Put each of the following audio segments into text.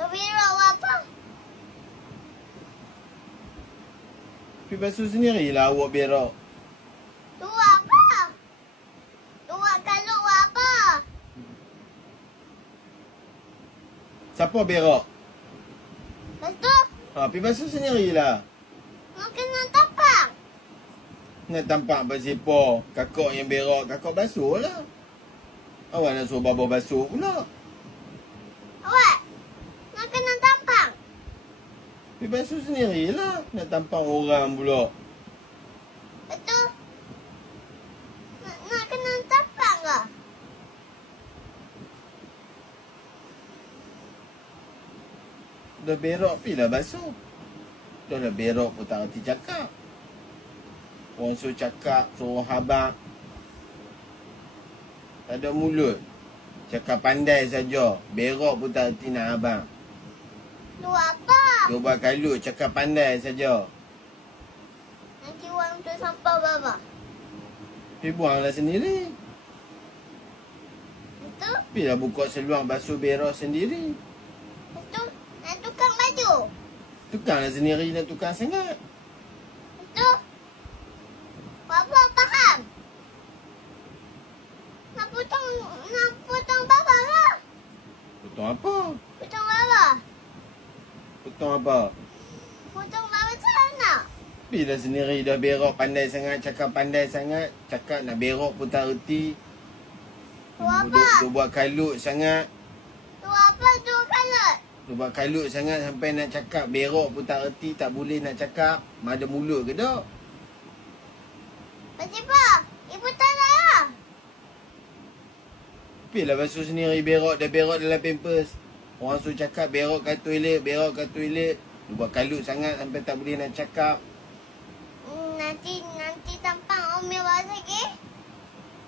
Berak apa? Pergi basuh sendirilah awak berak. Tu apa? Tu kalau apa? Siapa berak? Lepas tu, Pergi basuh sendirilah. nak kena tapak. Nak tampak bersepah. Kakak yang berak, kakak basuh lah. Awak nak suruh baba basuh pula. Awak, nak kena tapak. Pergi basuh sendirilah. Nak tampak orang pula. Lepas tu, nak kena tapak ke? Dah berak, pergilah basuh. Dah lah berak pun tak reti cakap. Orang suruh cakap, suruh habaq. Tak ada mulut. Cakap pandai saja. Berak pun tak reti nak habaq. Tu apa? Dia buat kalut, cakap pandai saja. Nanti orang tu sampah baba. Pergi buanglah sendiri. Lepas tu, Pergilah buka seluar basuh berak sendiri. lepas tu, nak tukang baju. Tukanglah sendiri, nak tukang sangat. Lepas tu, baba faham. Nak potong baba ke? Potong apa? Potong baba. Potong apa? Potong baba macam mana? Pergilah sendiri, dah berak pandai sangat, cakap pandai sangat. Cakap nak berak pun tak reti. Tu apa? Dia buat kalut sangat. Tu apa tu kalut? Dia buat kalut sangat sampai nak cakap berak pun tak reti, tak boleh nak cakap. Ada mulut ke tak? Lepas apa? Ibu tak nak lah. Pergilah basuh sendiri berak, dah berak dalam pampers. Orang suruh cakap berak kat toilet, berak kat toilet. Dia buat kalut sangat sampai tak boleh nak cakap. Nanti tampang Umi bawa lagi.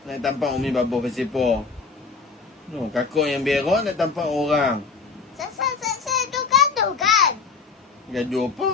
Nak tampak Umi baba bersepah. No, kakak yang berak nak tampak orang. Saya tu gaduh kan? Gaduh apa?